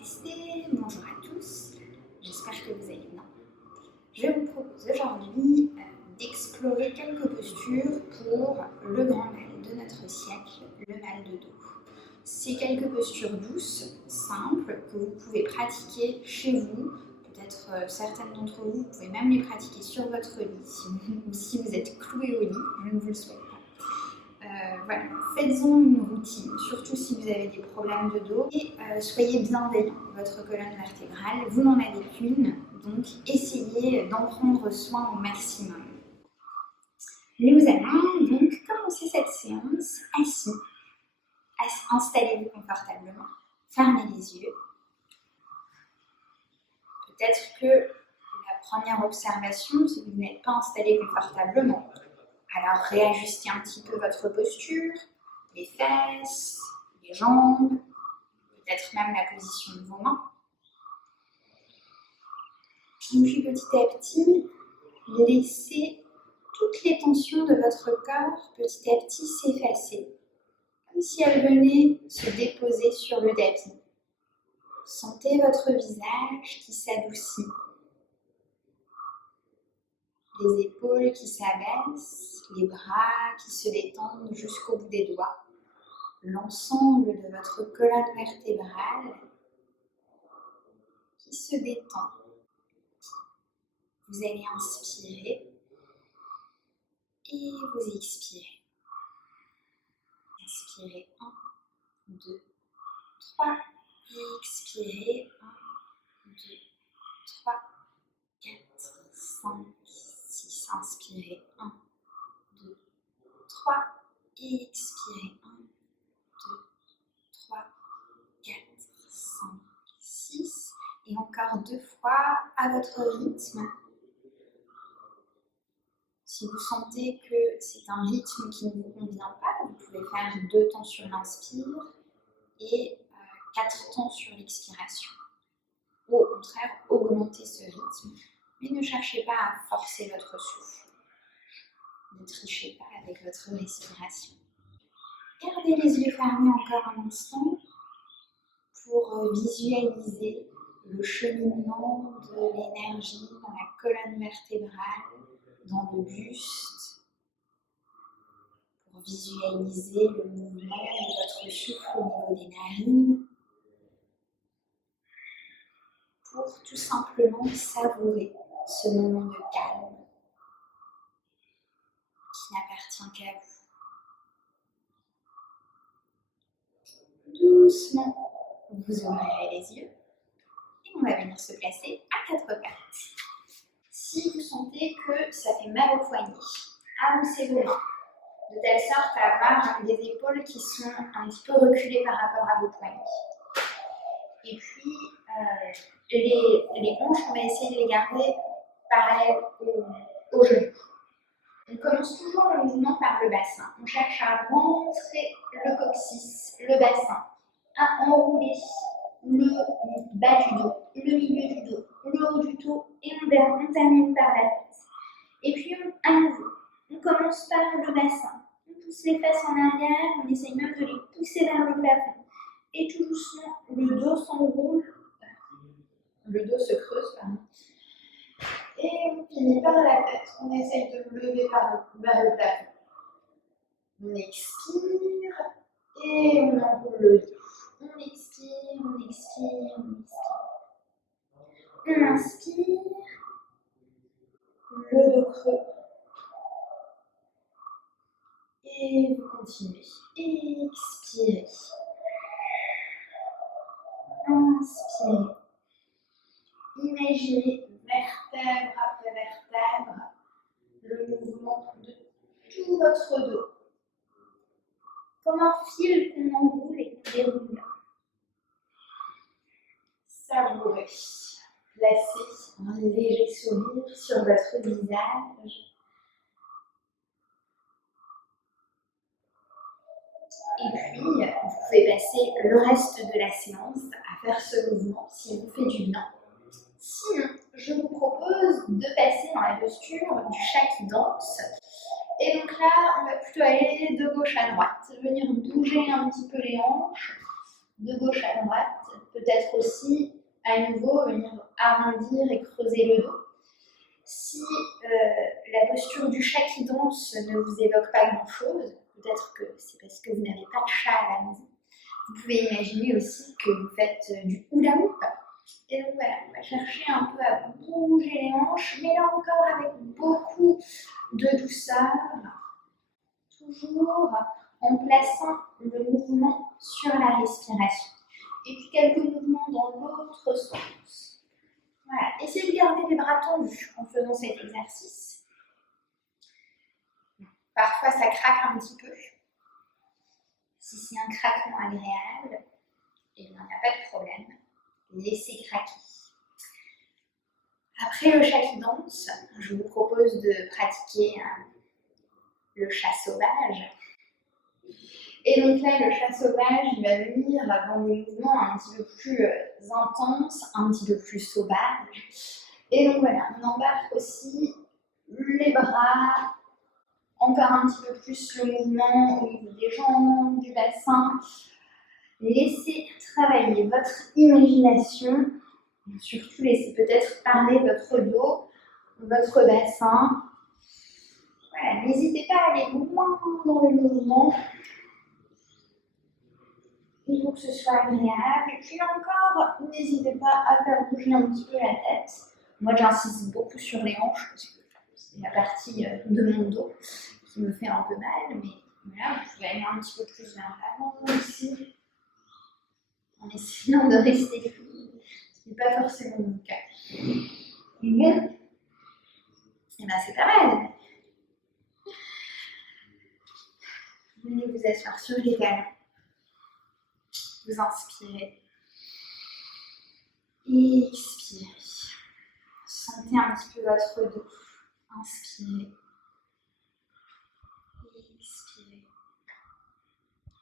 Namasté, bonjour à tous, j'espère que vous allez bien. Je vous propose aujourd'hui d'explorer quelques postures pour le grand mal de notre siècle, le mal de dos. C'est quelques postures douces, simples, que vous pouvez pratiquer chez vous. Peut-être certaines d'entre vous, vous pouvez même les pratiquer sur votre lit, ou si vous êtes cloué au lit, je ne vous le souhaite pas. Voilà, faites-en une routine, surtout si vous avez des problèmes de dos, et soyez bienveillants. Votre colonne vertébrale, vous n'en avez qu'une, donc essayez d'en prendre soin au maximum. Nous allons donc commencer cette séance assis. Installez-vous confortablement, fermez les yeux. Peut-être que la première observation, c'est que vous n'êtes pas installé confortablement. Alors réajustez un petit peu votre posture, les fesses, les jambes, peut-être même la position de vos mains. Et puis petit à petit, laissez toutes les tensions de votre corps petit à petit s'effacer, comme si elles venaient se déposer sur le tapis. Sentez votre visage qui s'adoucit, les épaules qui s'abaissent, les bras qui se détendent jusqu'au bout des doigts. L'ensemble de votre colonne vertébrale qui se détend. Vous allez inspirer et vous expirez. Inspirez 1, 2, 3 et expirez 1, 2, 3, 4, 5, 6. Inspirez 1, 2, 3 et expirez 1, 2, 3, 4, 5, 6. Et encore 2 fois à votre rythme. Si vous sentez que c'est un rythme qui ne vous convient pas, vous pouvez faire 2 temps sur l'inspire et 4 temps sur l'expiration. Ou au contraire, augmentez ce rythme, mais ne cherchez pas à forcer votre souffle. Ne trichez pas avec votre respiration. Gardez les yeux fermés encore un instant pour visualiser le cheminement de l'énergie dans la colonne vertébrale, dans le buste, pour visualiser le mouvement de votre souffle au niveau des narines, pour tout simplement savourer ce moment de calme qui n'appartient qu'à vous. Doucement, vous ouvrirez les yeux et on va venir se placer à 4 pattes. Si vous sentez que ça fait mal aux poignets, avancez vos mains de telle sorte à avoir des épaules qui sont un petit peu reculées par rapport à vos poignets. Et puis, les hanches, on va essayer de les garder parallèles aux genoux. On commence toujours le mouvement par le bassin. On cherche à rentrer le coccyx, le bassin, à enrouler le bas du dos, le milieu du dos, le haut du dos, et on termine par la tête. Et puis, à nouveau, on commence par le bassin. On pousse les fesses en arrière, on essaye même de les pousser vers le plafond. Et tout doucement, le dos s'enroule, le dos se creuse, pardon. Et on finit par la tête. On essaye de lever vers le plafond. On expire et on enroule le dos. On expire, on expire, on expire. On inspire, le dos creux. Et vous continuez. Expirez. Inspirez. Imaginez vertèbre après vertèbre le mouvement de tout votre dos. Comme un fil qu'on enroule et qu'on déroule. Savourez. Placez un léger sourire sur votre visage. Et puis, vous pouvez passer le reste de la séance à faire ce mouvement s'il vous fait du bien. Sinon, je vous propose de passer dans la posture du chat qui danse. Et donc là, on va plutôt aller de gauche à droite, venir bouger un petit peu les hanches, de gauche à droite, Peut-être aussi, à nouveau, venir arrondir et creuser le dos. Si la posture du chat qui danse ne vous évoque pas grand-chose, peut-être que c'est parce que vous n'avez pas de chat à la maison. Vous pouvez imaginer aussi que vous faites du hula hoop. Et donc voilà, on va chercher un peu à bouger les hanches, mais là encore avec beaucoup de douceur. Toujours en plaçant le mouvement sur la respiration. Et puis quelques mouvements dans l'autre sens. Voilà, essayez de garder les bras tendus en faisant cet exercice. Parfois ça craque un petit peu. Si c'est un craquement agréable, il n'y a pas de problème. Laissez craquer. Après le chat qui danse, je vous propose de pratiquer le chat sauvage. Et donc là, le chat sauvage, il va venir dans des mouvements un petit peu plus intenses, un petit peu plus sauvages. Et donc voilà, on embarque aussi les bras, encore un petit peu plus le mouvement au niveau des jambes, du bassin. Laissez travailler votre imagination, surtout laissez peut-être parler votre dos, votre bassin. Voilà, n'hésitez pas à aller loin dans le mouvement. Il faut que ce soit agréable. Et puis encore, n'hésitez pas à faire bouger un petit peu la tête. Moi, j'insiste beaucoup sur les hanches parce que c'est la partie de mon dos qui me fait un peu mal. Mais voilà, vous pouvez aller un petit peu plus vers l'avant aussi, en essayant de rester fluide. Ce n'est pas forcément mon cas. Et bon, et ben c'est pas mal. Venez vous asseoir sur les talons. Vous inspirez. Expirez. Sentez un petit peu votre dos. Inspirez. Expirez.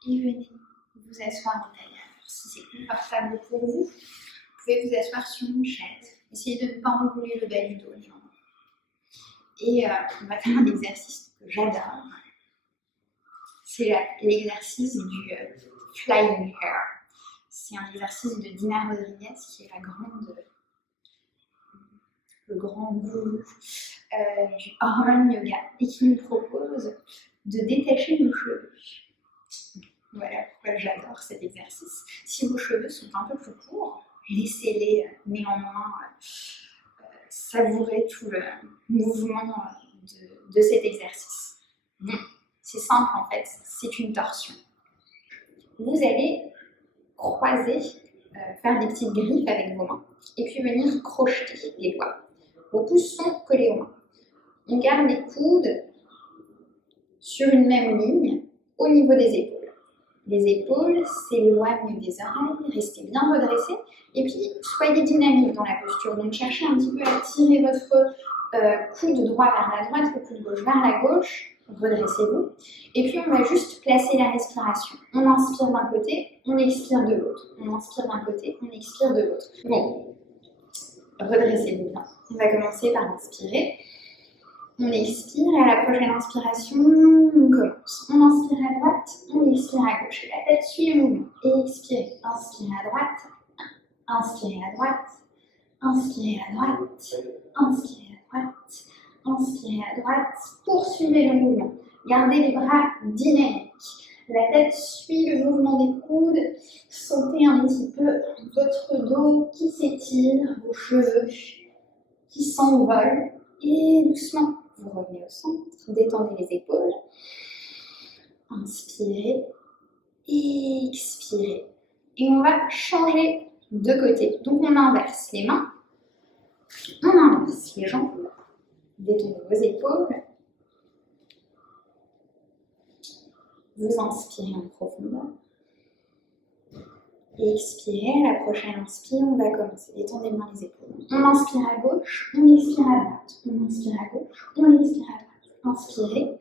Et venez vous asseoir en tailleur. Si c'est confortable pour vous, vous pouvez vous asseoir sur une chaise. Essayez de ne pas enrouler le bas du dos, les jambes. Et on va faire un exercice que j'adore. C'est l'exercice du flying hair. C'est un exercice de Dina Rodriguez, qui est le grand gourou du Hormone Yoga, et qui nous propose de détacher nos cheveux. Voilà pourquoi j'adore cet exercice. Si vos cheveux sont un peu plus courts, laissez-les néanmoins savourer tout le mouvement de cet exercice. Bon, c'est simple en fait, c'est une torsion. Vous allez croiser, faire des petites griffes avec vos mains et puis venir crocheter les doigts. Vos pouces sont collés aux mains. On garde les coudes sur une même ligne au niveau des épaules. Les épaules s'éloignent des oreilles, restez bien redressés et puis soyez dynamique dans la posture. Donc cherchez un petit peu à tirer votre coude droit vers la droite, le coude gauche vers la gauche. Redressez-vous. Et puis on va juste placer la respiration. On inspire d'un côté, on expire de l'autre. On inspire d'un côté, on expire de l'autre. Bon, redressez-vous bien. On va commencer par inspirer. On expire et à la prochaine inspiration, on commence. On inspire à droite, on expire à gauche. Et la tête suit le mouvement. Et expirez. Inspirez à droite, inspirez à droite, inspirez à droite, inspirez à droite, inspirez à droite. Poursuivez le mouvement. Gardez les bras dynamiques. La tête suit le mouvement des coudes. Sentez un petit peu votre dos qui s'étire, vos cheveux qui s'envolent. Et doucement, vous revenez au centre, détendez les épaules. Inspirez, expirez. Et on va changer de côté. Donc on inverse les mains, on inverse les jambes. Détendez vos épaules. Vous inspirez en profondeur. Et expirez, à la prochaine inspire, on va commencer. Détendez bien les épaules. On inspire à gauche, on expire à droite. On inspire à gauche, on expire à droite. Inspirez,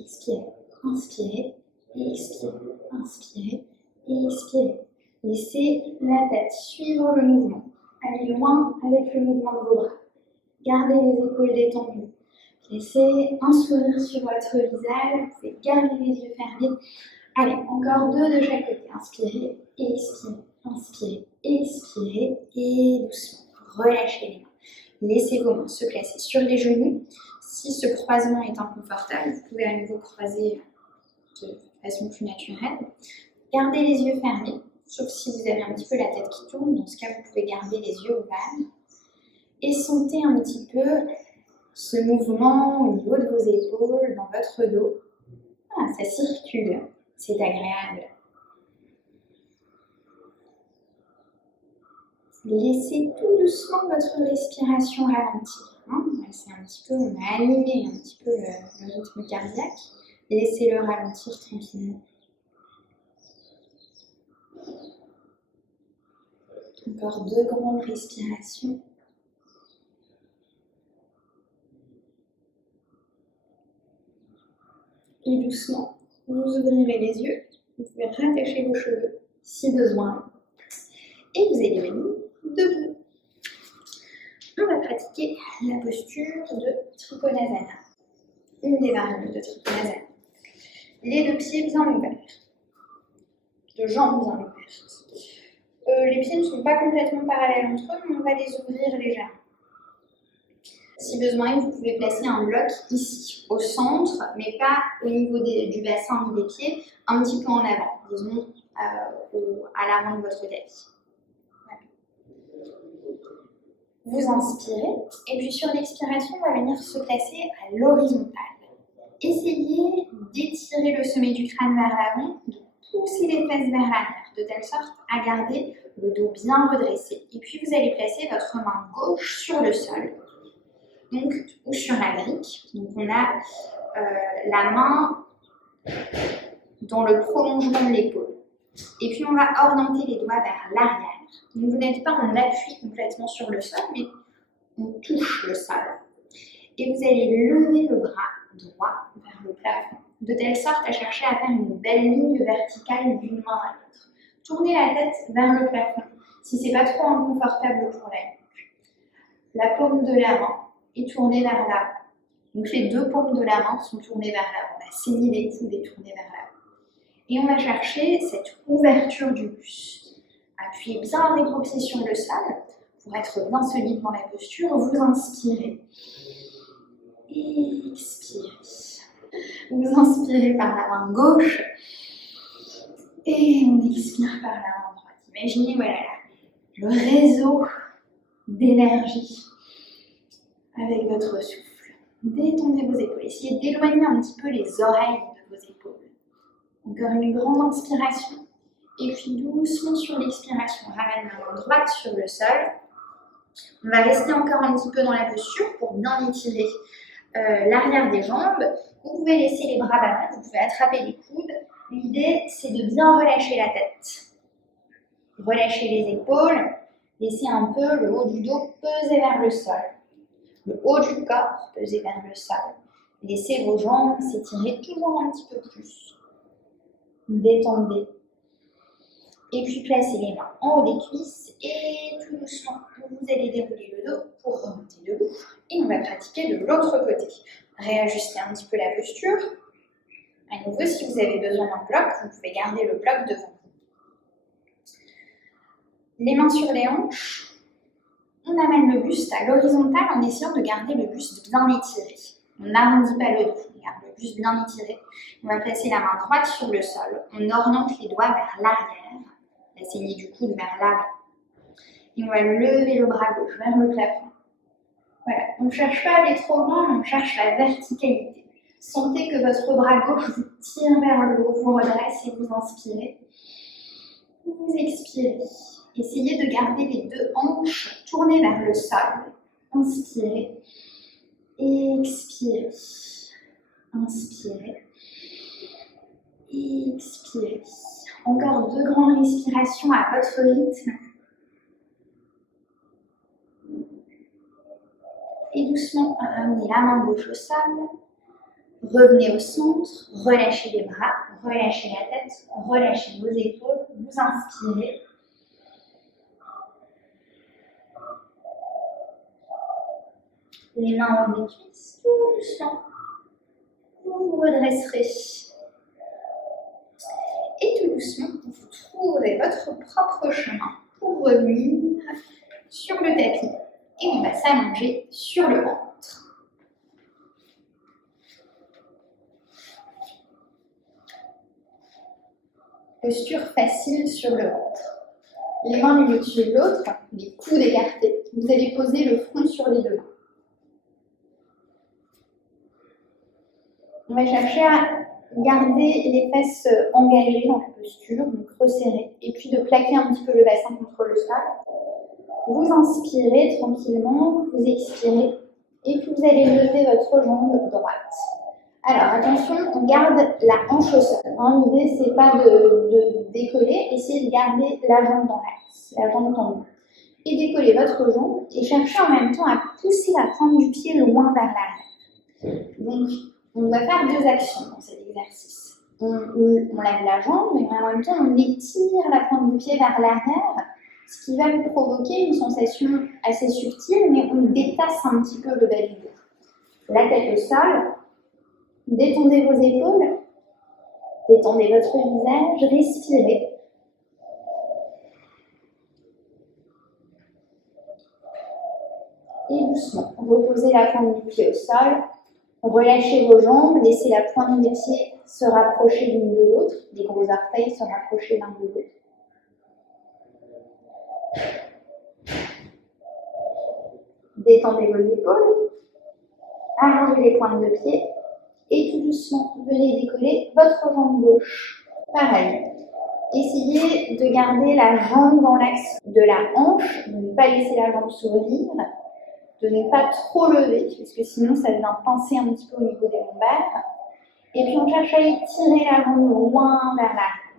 expirez, inspirez, expirez, inspirez, expirez. Laissez la tête suivre le mouvement. Allez loin avec le mouvement de vos bras. Gardez les épaules détendues. Laissez un sourire sur votre visage. Vous pouvez garder les yeux fermés. Allez, encore deux de chaque côté. Inspirez et expirez. Inspirez, expirez et doucement. Relâchez les mains. Laissez vos mains se placer sur les genoux. Si ce croisement est inconfortable, vous pouvez à nouveau croiser de façon plus naturelle. Gardez les yeux fermés, sauf si vous avez un petit peu la tête qui tourne. Dans ce cas, vous pouvez garder les yeux ouverts. Et sentez un petit peu ce mouvement au niveau de vos épaules, dans votre dos. Ah, ça circule, c'est agréable. Laissez tout doucement votre respiration ralentir. C'est un petit peu, on a animé un petit peu le rythme cardiaque. Laissez-le ralentir tranquillement. Encore 2 grandes respirations. Et doucement, vous ouvrirez les yeux. Vous pouvez rattacher vos cheveux si besoin. Et vous allez venir debout. On va pratiquer la posture de Trikonasana. Une des variantes de Trikonasana. Les 2 pieds bien ouverts. 2 jambes bien ouvertes. Les pieds ne sont pas complètement parallèles entre eux, mais on va les ouvrir légèrement. Si besoin, vous pouvez placer un bloc ici, au centre, mais pas au niveau du bassin ni des pieds, un petit peu en avant, disons à l'avant de votre tapis. Voilà. Vous inspirez, et puis sur l'expiration, on va venir se placer à l'horizontale. Essayez d'étirer le sommet du crâne vers l'avant, de pousser les fesses vers l'arrière, de telle sorte à garder le dos bien redressé. Et puis vous allez placer votre main gauche sur le sol, donc, ou sur la brique. Donc on a la main dans le prolongement de l'épaule. Et puis on va orienter les doigts vers l'arrière. Donc vous n'êtes pas en appui complètement sur le sol, mais on touche le sol. Et vous allez lever le bras droit vers le plafond, de telle sorte à chercher à faire une belle ligne verticale d'une main à l'autre. Tournez la tête vers le plafond, si ce n'est pas trop inconfortable pour la nuque. La paume de la main est tournée vers l'avant. Donc les 2 paumes de la main sont tournées vers l'avant. La saignée des coudes est tournée vers l'avant. Et on va chercher cette ouverture du buste. Appuyez bien avec vos pieds sur le sol pour être bien solide dans la posture. Vous inspirez. Expirez. Vous inspirez par la main gauche et on expire par la main droite. Imaginez, voilà, le réseau d'énergie avec votre souffle. Détendez vos épaules. Essayez d'éloigner un petit peu les oreilles de vos épaules. Encore une grande inspiration. Et puis doucement sur l'expiration, ramène la main droite sur le sol. On va rester encore un petit peu dans la posture pour bien étirer l'arrière des jambes. Vous pouvez laisser les bras ballants, vous pouvez attraper les coudes. L'idée, c'est de bien relâcher la tête. Relâchez les épaules. Laissez un peu le haut du dos peser vers le sol. Le haut du corps peser vers le sol. Laissez vos jambes s'étirer toujours un petit peu plus. Détendez. Et puis placez les mains en haut des cuisses et tout doucement, vous allez dérouler le dos pour remonter debout. Et on va pratiquer de l'autre côté. Réajustez un petit peu la posture. À nouveau, si vous avez besoin d'un bloc, vous pouvez garder le bloc devant vous. Les mains sur les hanches. On amène le buste à l'horizontale en essayant de garder le buste bien étiré. On n'arrondit pas le dos, on garde le buste bien étiré. On va placer la main droite sur le sol. On oriente les doigts vers l'arrière. La saignée du coude vers l'avant. Et on va lever le bras gauche vers le plafond. Voilà, on ne cherche pas à aller trop loin, on cherche la verticalité. Sentez que votre bras gauche vous tire vers le haut, vous redressez, vous inspirez. Vous expirez. Essayez de garder les 2 hanches tournées vers le sol. Inspirez. Expirez. Inspirez. Expirez. Encore 2 grandes respirations à votre rythme. Et doucement, ramenez la main gauche au sol. Revenez au centre. Relâchez les bras. Relâchez la tête. Relâchez vos épaules. Vous inspirez. Les mains en haut des cuisses. Tout doucement. Vous vous redresserez. Et tout doucement, vous trouverez votre propre chemin pour revenir sur le tapis. Et on va s'allonger sur le ventre. Posture facile sur le ventre. Les mains l'une au-dessus de l'autre, les coudes écartés. Vous allez poser le front sur les deux mains. On va chercher à garder les fesses engagées dans la posture, donc resserrées, et puis de plaquer un petit peu le bassin contre le sol. Vous inspirez tranquillement, vous expirez, et puis vous allez lever votre jambe droite. Alors attention, on garde la hanche au sol. L'idée, c'est pas de décoller, essayez de garder la jambe dans l'axe, la jambe tendue. Et décoller votre jambe, et cherchez en même temps à pousser la pointe du pied loin vers l'arrière. Donc, on va faire deux actions dans cet exercice. On lève la jambe, mais en même temps, on étire la pointe du pied vers l'arrière, ce qui va vous provoquer une sensation assez subtile, mais on détasse un petit peu le bas du dos. La tête au sol, détendez vos épaules, détendez votre visage, respirez. Et doucement, reposez la pointe du pied au sol. Relâchez vos jambes, laissez la pointe des pieds se rapprocher l'une de l'autre, les gros orteils se rapprocher l'un de l'autre. Détendez vos épaules, allongez les pointes de pied et tout doucement, venez décoller votre jambe gauche. Pareil, essayez de garder la jambe dans l'axe de la hanche, de ne pas laisser la jambe s'ouvrir, de ne pas trop lever, parce que sinon ça vient pincer un petit peu au niveau des lombaires. Et puis on cherche à étirer la jambe loin vers l'arrière.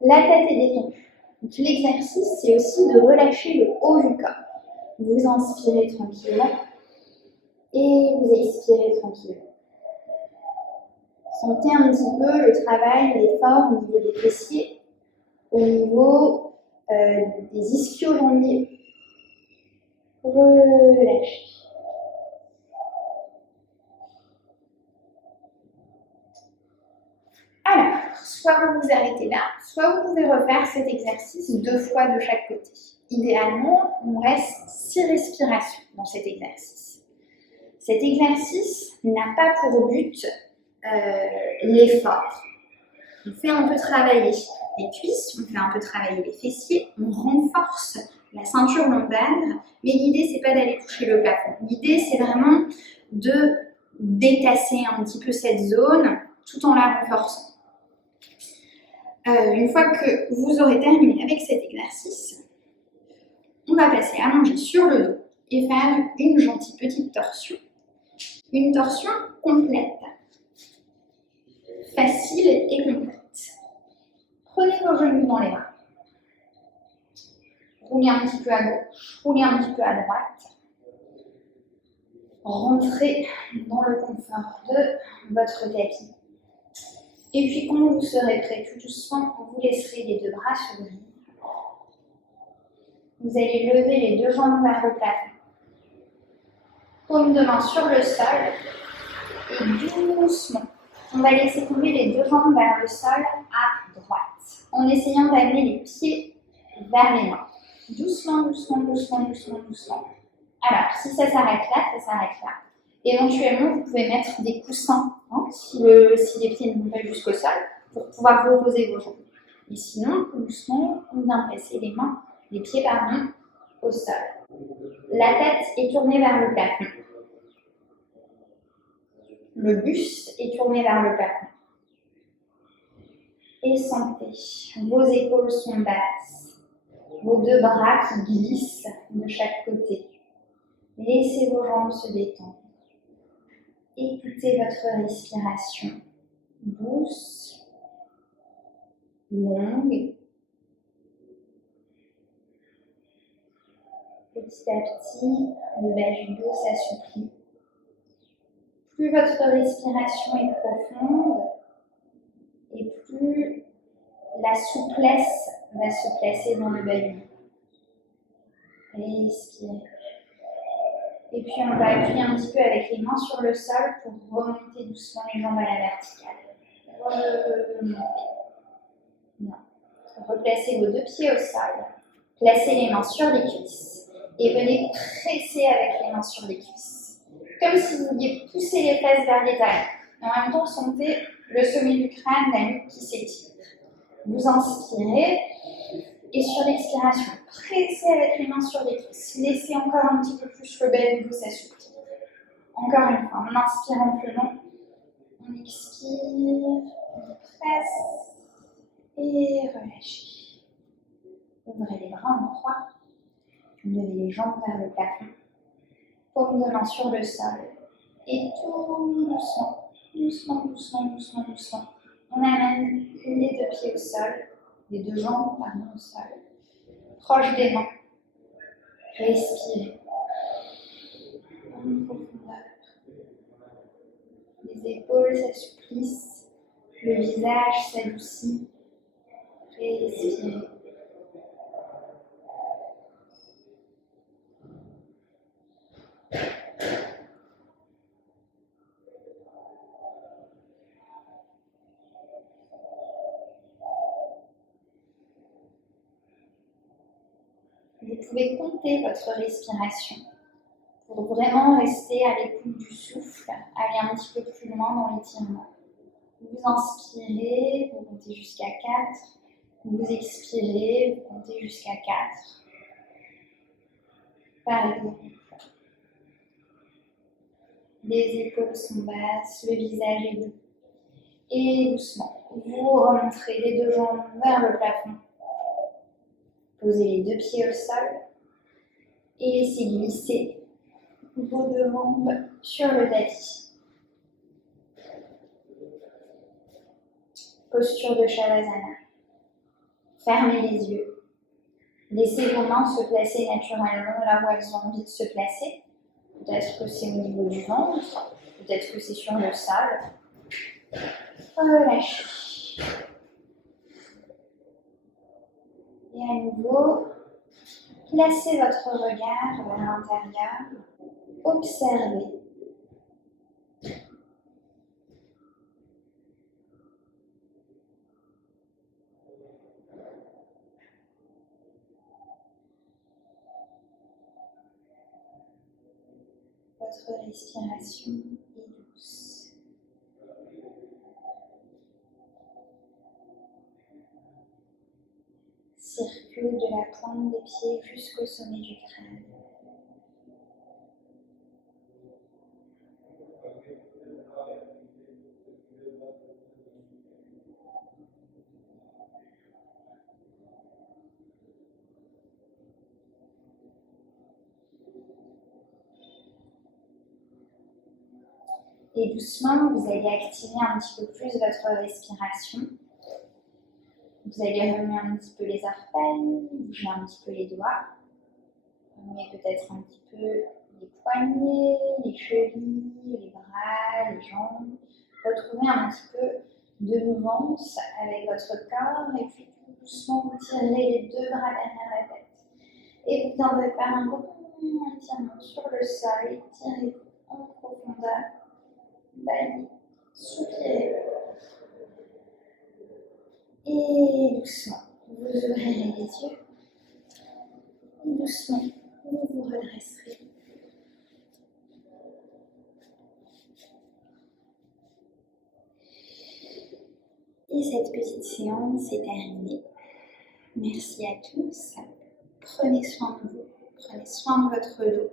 La tête est détendue. Donc l'exercice, c'est aussi de relâcher le haut du corps. Vous inspirez tranquillement et vous expirez tranquillement. Sentez un petit peu le travail, l'effort au niveau des fessiers, au niveau des ischio-jambiers. Relâchez. Alors, soit vous vous arrêtez là, soit vous pouvez refaire cet exercice 2 fois de chaque côté. Idéalement, on reste 6 respirations dans cet exercice. Cet exercice n'a pas pour but l'effort. On fait un peu travailler les cuisses, on fait un peu travailler les fessiers, on renforce la ceinture lombaire, mais l'idée, c'est pas d'aller toucher le plafond. L'idée, c'est vraiment de détasser un petit peu cette zone tout en la renforçant. Une fois que vous aurez terminé avec cet exercice, on va passer à manger sur le dos et faire une gentille petite torsion. Une torsion complète, facile et complète. Prenez vos genoux dans les mains. Roulez un petit peu à gauche, roulez un petit peu à droite. Rentrez dans le confort de votre tapis. Et puis quand vous serez prêt, tout doucement, vous laisserez les 2 bras s'ouvrir. Vous allez lever les 2 jambes vers le plafond. Paume de main sur le sol. Et doucement, on va laisser tomber les 2 jambes vers le sol à droite. En essayant d'amener les pieds vers les mains. Doucement, doucement, doucement, doucement, doucement. Alors, si ça s'arrête là, ça s'arrête là. Éventuellement, vous pouvez mettre des coussins si les pieds ne vont pas jusqu'au sol pour pouvoir reposer vos jambes. Et sinon, doucement, on vient placer les pieds au sol. La tête est tournée vers le plafond. Le buste est tourné vers le plafond. Et sentez, vos épaules sont basses, vos 2 bras qui glissent de chaque côté. Laissez vos jambes se détendre. Écoutez votre respiration douce, longue. Petit à petit, le bas du dos s'assouplit. Plus votre respiration est profonde, et plus la souplesse va se placer dans le bas du dos. Respirez. Et puis on va appuyer un petit peu avec les mains sur le sol pour remonter doucement les jambes à la verticale. Remontez. Bien. Replacez vos 2 pieds au sol, placez les mains sur les cuisses et venez presser avec les mains sur les cuisses. Comme si vous vouliez pousser les fesses vers les talons. En même temps, sentez le sommet du crâne, la nuque qui s'étire. Vous inspirez et sur l'expiration, pressez avec les mains sur les cuisses. Laissez encore un petit peu plus le bas du dos s'assouplir. Encore une fois, on inspire amplement, on expire, on presse et relâchez. Ouvrez les bras en croix, levez les jambes vers le plafond, paume de main sur le sol et tout doucement, doucement, doucement, doucement, doucement. On amène les 2 pieds au sol, les 2 jambes au sol, proche des mains. Respirez. En profondeur. Les épaules s'assouplissent, le visage s'adoucit. Respirez. Vous pouvez compter votre respiration pour vraiment rester à l'écoute du souffle, aller un petit peu plus loin dans l'étirement. Vous inspirez, vous comptez jusqu'à 4. Vous expirez, vous comptez jusqu'à 4. Par exemple. Les épaules sont basses, le visage est doux. Et doucement, vous remontrez les 2 jambes vers le plafond. Posez les 2 pieds au sol et laissez glisser vos 2 jambes sur le tapis. Posture de Shavasana. Fermez les yeux. Laissez vos mains se placer naturellement là où elles ont envie de se placer. Peut-être que c'est au niveau du ventre, peut-être que c'est sur le sol. Relâchez. Et à nouveau, placez votre regard vers l'intérieur. Observez. Votre respiration est douce. Circule de la pointe des pieds jusqu'au sommet du crâne. Et doucement, vous allez activer un petit peu plus votre respiration. Vous allez remuer un petit peu les orteils, bouger un petit peu les doigts. Remuer peut-être un petit peu les poignets, les chevilles, les bras, les jambes. Retrouvez un petit peu de mouvance avec votre corps et puis tout doucement vous tirez les 2 bras derrière la tête. Et vous viendrez faire un grand étirement sur le sol. Tirez en profondeur. Baillez, soupirez. Et doucement, vous ouvrirez les yeux. Et doucement, vous vous redresserez. Et cette petite séance est terminée. Merci à tous. Prenez soin de vous. Prenez soin de votre dos.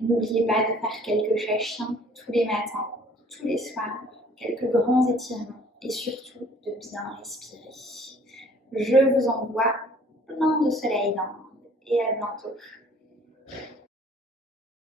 N'oubliez pas de faire quelques chachins tous les matins, tous les soirs, quelques grands étirements et surtout de bien respirer. Je vous envoie plein de soleil dans et à bientôt.